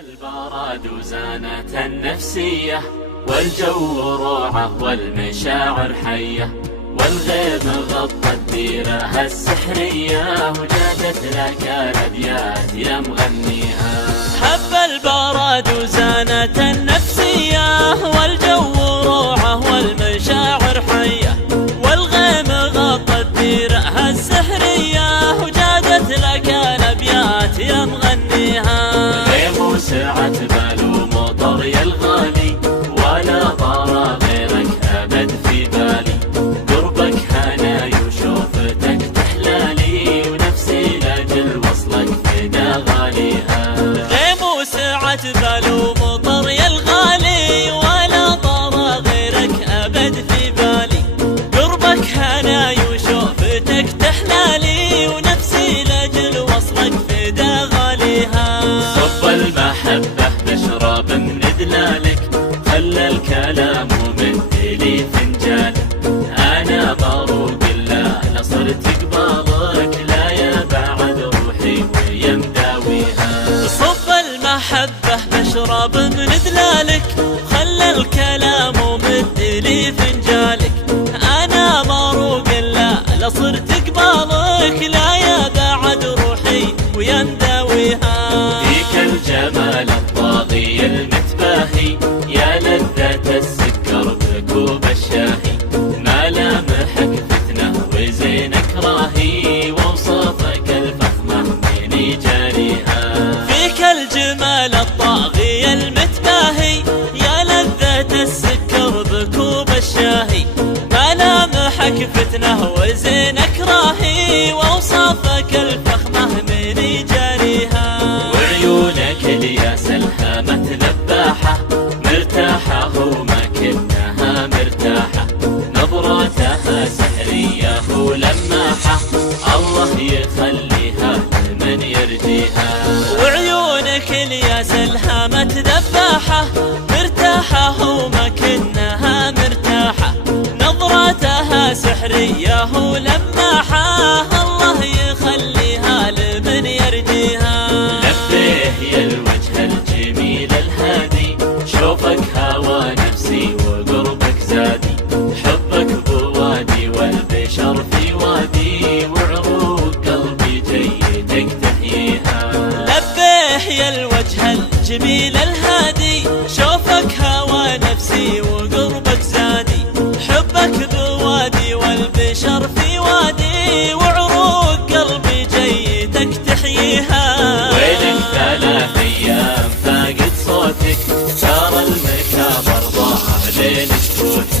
البرد وزانة النفسية والجو روعة والمشاعر حية والغيم غطى الديرة السحرية وجادت لك الأبيات يا مغنيها. حب البرد وزانة النفسية والجو روعة والمشاعر حية والغيم غطى الديرة السحرية وجادت لك الأبيات يا مغنيها. غيم وسعة بال ومطر يا الغالي ولا طار غيرك أبد في بالي قربك هناي وشوفتك تحلالي ونفسي لاجل وصلك فدا غاليها. غيم وسعة بال ومطر يا الغالي ولا طار غيرك أبد في بالي قربك هناي وشوفتك تحلالي ونفسي لاجل وصلك فدا غاليها. صب المحبة بشرب من دلالك خلى الكلام ومدلي فنجالك أنا بروق لا صرت قبالك لا يا بعد روحي ويا مداويها. صب المحبة بشرب من دلالك خلى الكلام ومدلي فنجالك أنا بروق لا صرت قبالك لا يا بعد روحي ويا مداويها. فيك الجمال الطاغي المتباهي يا لذة السكر بكوب الشاهي ملامحك فتنة وزينك راهي ووصفك الفخمة من جاريها. فيك الجمال الطاغي المتباهي يا لذة السكر بكوب الشاهي ملامحك فتنة وزينك راهي ووصفك الفخمة من جاريها. وعيونك الياس الهامة نباحة مرتاحة وما كنها مرتاحة نظرتها سحرية ولماحة الله يخليها لمن يرجيها. وعيونك الياس الهامة دباحة مرتاحة وما كنها مرتاحة نظرتها سحرية ولماحة الله يخليها لمن يرجيها. لبيه يا الوجه الجميل الهادي شوفك هوى نفسي وقربك زادي حبك بوادي والبشر في وادي وعروق قلبي جيتك تحييها. لبيه يا الوجه الجميل الهادي شوفك هوى نفسي وقربك زادي حبك بوادي والبشر في وادي وعروق قلبي جيتك تحييها. وينك 3 أيام فاقد صوتك صار المكابر ضاع بين سكوتك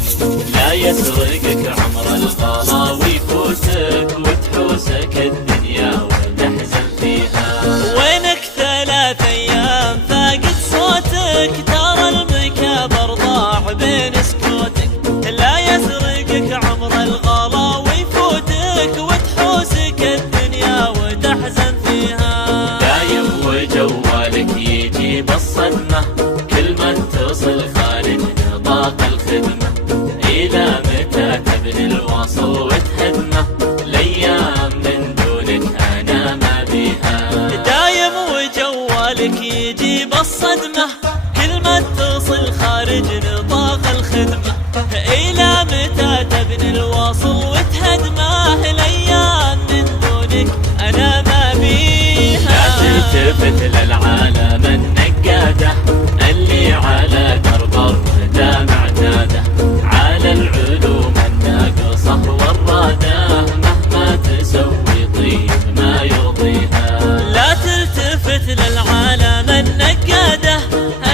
لا يسرقك عمر الغلا ويفوتك وتحوسك الدنيا وتحزن فيها. وينك 3 أيام فاقد صوتك ترى المكابر ضاع بين سكوتك لا يسرقك عمر الغلا ويفوتك وتحوسك الدنيا وتحزن فيها. دايم وجوالك يجيب الصدمة كل ما اتصل خارج نطاق الخدمة إلى متى تبني الوصل وتهدمه الأيام من دونك أنا ما بيها. دايم وجوالك يجيب الصدمة كل ما اتصل خارج نطاق الخدمة إلى متى تبني الوصل وتهدمه الأيام من دونك أنا ما بيها. لا تلتفت للعالم النقادة اللي على درب الردى معتادة على العلوم الناقصة والرادة مهما تسوي طيب ما يرضيها. لا تلتفت للعالم النقادة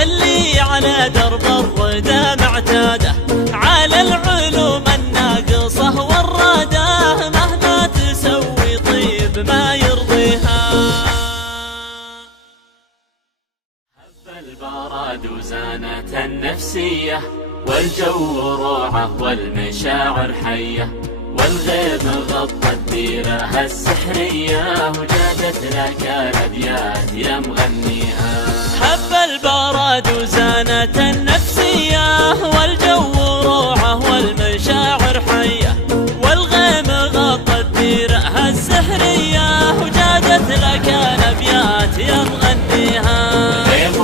اللي على درب الردى معتادة على العلوم الناقصة والرادة مهما تسوي طيب ما يرضيها. حب البرد وزانة النفسية والجو روعة والمشاعر حية والغيم غطى الديرة السحرية وجادت لك الأبيات يا مغنيها. حب البرد وزانة النفسية والجو روعة والمشاعر حية والغيم غطى الديرة السحرية وجادت لك الأبيات يا مغنيها. غيم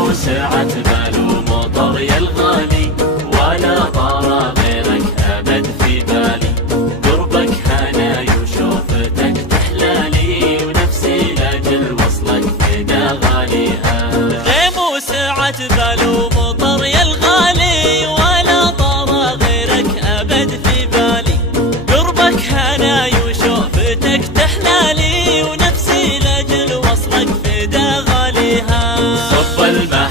هب البراد